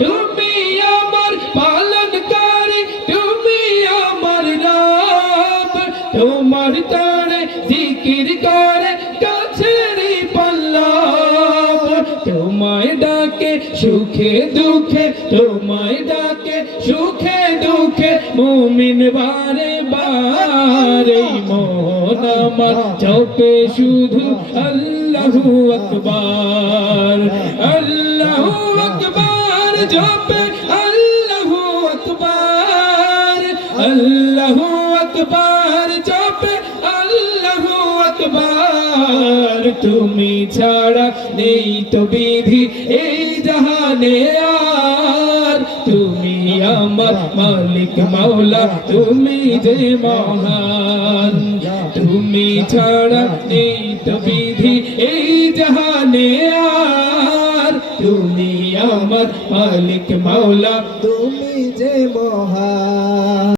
তুমি আমার পালনকারী, তুমি আমার রব। তোমার তরে জিকির করে কাছেরই পল্লব। তোমায় ডাকে সুখে দুঃখে, তোমায় ডাকে সুখে দুঃখে, মুমিন বারে বারে। মন আমার জপে শুধু আল্লাহু আকবার, আল্লাহু আকবার জপে আল্লাহু আকবার, আল্লাহু আকবার জপে আল্লাহু আকবার। তুমি ছাড়া নেই তো বিধি এই জাহানে আর, তুমি আমার মালিক মাওলা, তুমি যে মহান। তুমি ছাড়া নেই তো বিধি এই জাহানে আর, তুমি আমার মালিক মাওলা, তুমি যে মহান।